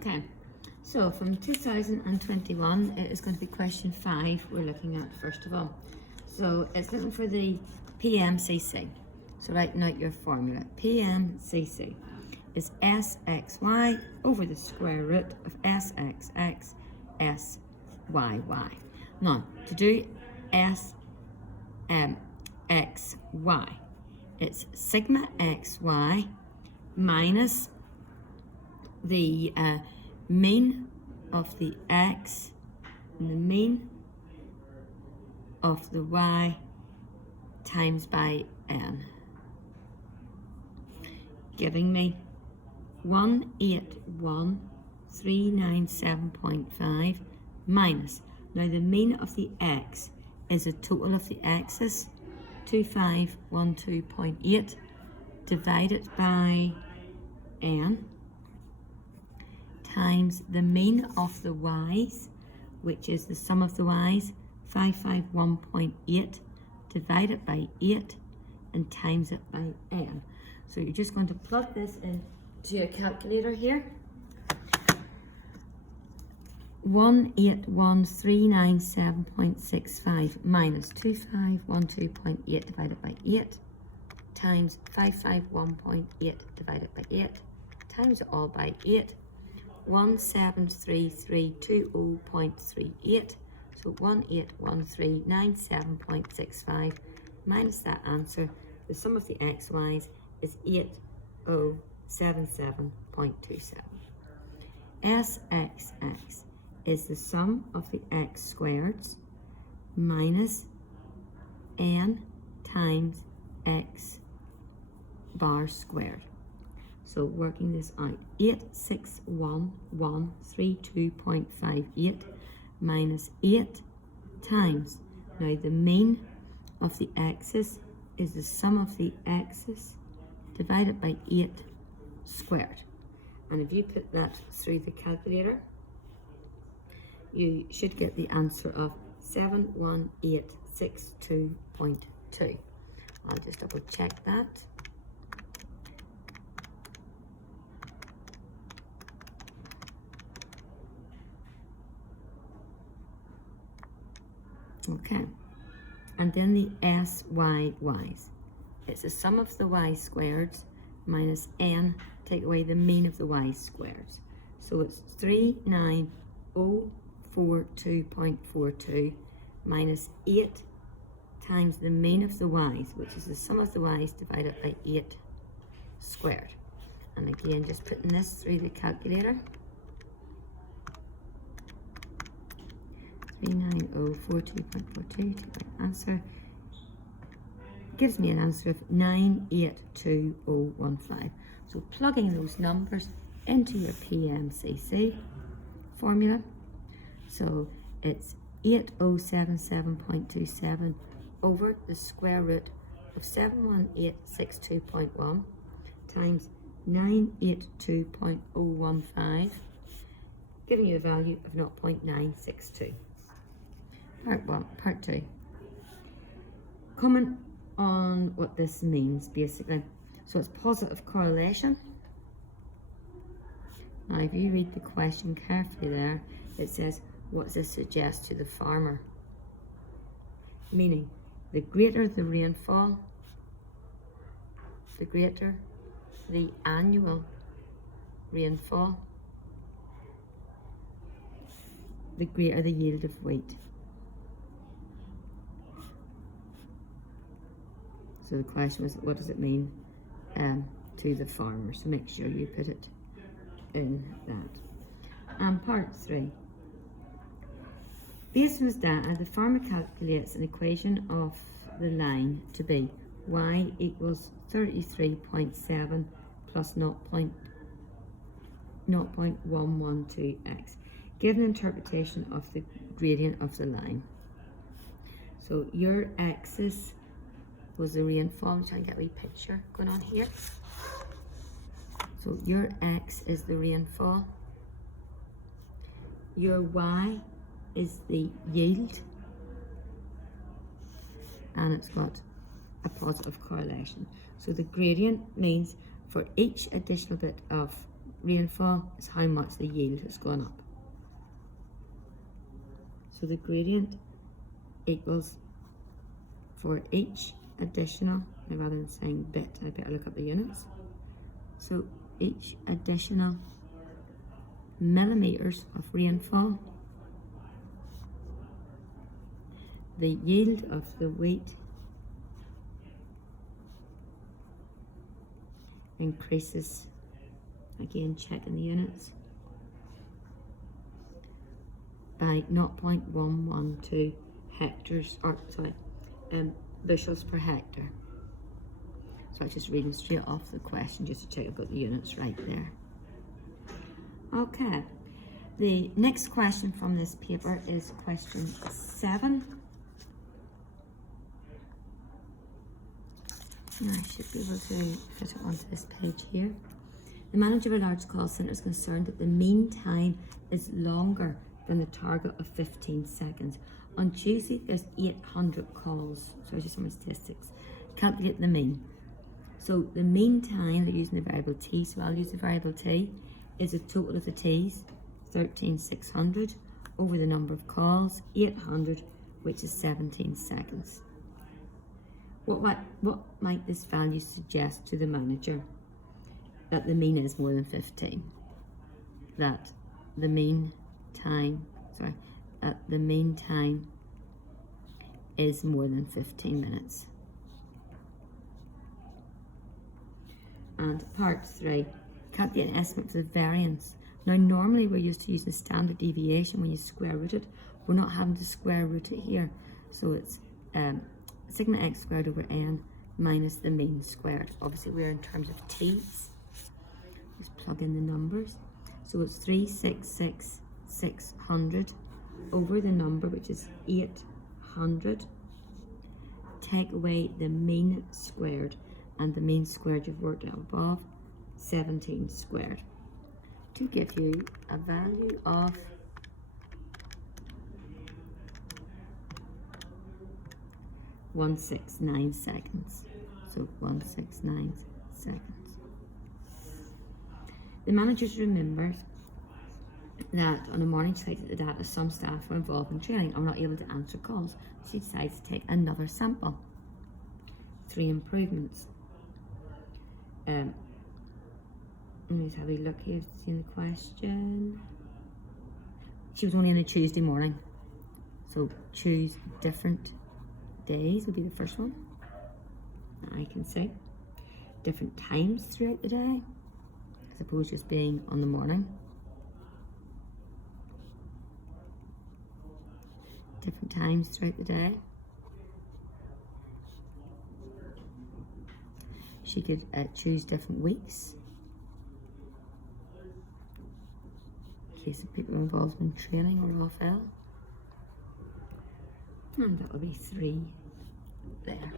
Okay, so from 2021, it is going to be question 5 we're looking at first of all. So it's looking for the PMCC. So writing out your formula. PMCC is SXY over the square root of SXX SYY. Now, to do SXY, it's sigma XY minus the mean of the X and the mean of the Y times by N, giving me 181,397.5 minus, now the mean of the X is a total of the X's, 2512.8 divided by N times the mean of the Y's, which is the sum of the Y's, 551.8 divided by 8 and times it by N. So you're just going to plug this into your calculator here. 181,397.65 minus 2512.8 divided by 8 times 551.8 divided by 8 times it all by 8, 173,320.38. So 181,397.65 minus that answer, the sum of the XY's is 8077.27. SXX is the sum of the X squareds minus N times X bar squared. So working this out, 861132.58 minus 8 times, now the mean of the X's is the sum of the X's divided by 8 squared. And if you put that through the calculator, you should get the answer of 71862.2. I'll just double check that. Okay, and then the SYY's. It's the sum of the Y squareds minus N, take away the mean of the Y squareds. So it's 39042.42 minus 8 times the mean of the Y's, which is the sum of the Y's divided by 8 squared. And again, just putting this through the calculator. 39042.42 to my answer gives me an answer of 982,015. So plugging those numbers into your PMCC formula, so it's 8077.27 over the square root of 71862.1 times 982.015, giving you a value of 0.962. Part 2. Comment on what this means, basically. So it's positive correlation. Now, if you read the question carefully there, it says, what does this suggest to the farmer? Meaning, the greater the rainfall, the greater the annual rainfall, the greater the yield of wheat. So the question was, what does it mean to the farmer? So make sure you put it in that. And part 3. Based on his data, the farmer calculates an equation of the line to be y equals 33.7 plus 0.112x. Give an interpretation of the gradient of the line. So your axis was the rainfall. I'm trying to get a wee picture going on here. So your X is the rainfall. Your Y is the yield. And it's got a positive correlation. So the gradient means for each additional bit of rainfall is how much the yield has gone up. So the gradient equals for each additional, rather than saying bit, I better look up the units. So each additional millimeters of rainfall, the yield of the wheat increases, again checking the units, by 0.112 hectares, or sorry, bushels per hectare. So I'm just reading straight off the question just to check I've got the units right there. Okay, the next question from this paper is question 7. Now I should be able to fit it onto this page here. The manager of a large call centre is concerned that the mean time is longer than the target of 15 seconds. On Tuesday, there's 800 calls. So I just some statistics. Calculate the mean. So the mean time, they're using the variable t, so I'll use the variable t, is the total of the t's, 13,600, over the number of calls, 800, which is 17 seconds. What might this value suggest to the manager? That the mean is more than 15. That the mean time is more than 15 minutes. And part 3, calculate an estimate for the variance. Now normally we're used to using standard deviation when you square root it. We're not having to square root it here. So it's sigma x squared over n minus the mean squared. Obviously we're in terms of t's. Just plug in the numbers. So it's 366,600 over the number, which is 800. Take away the mean squared, and the mean squared you've worked out above, 17 squared, to give you a value of 169 seconds. So 169 seconds. The managers remembered that on a morning she looked at the data, some staff were involved in training are not able to answer calls. She decides to take another sample. 3 improvements. Let's have a look here, see the question. She was only on a Tuesday morning. So choose different days would be the first one. I can say different times throughout the day. I suppose just being on the morning. Different times throughout the day. She could choose different weeks. In case of people involved in training or off ill. And that will be 3 there.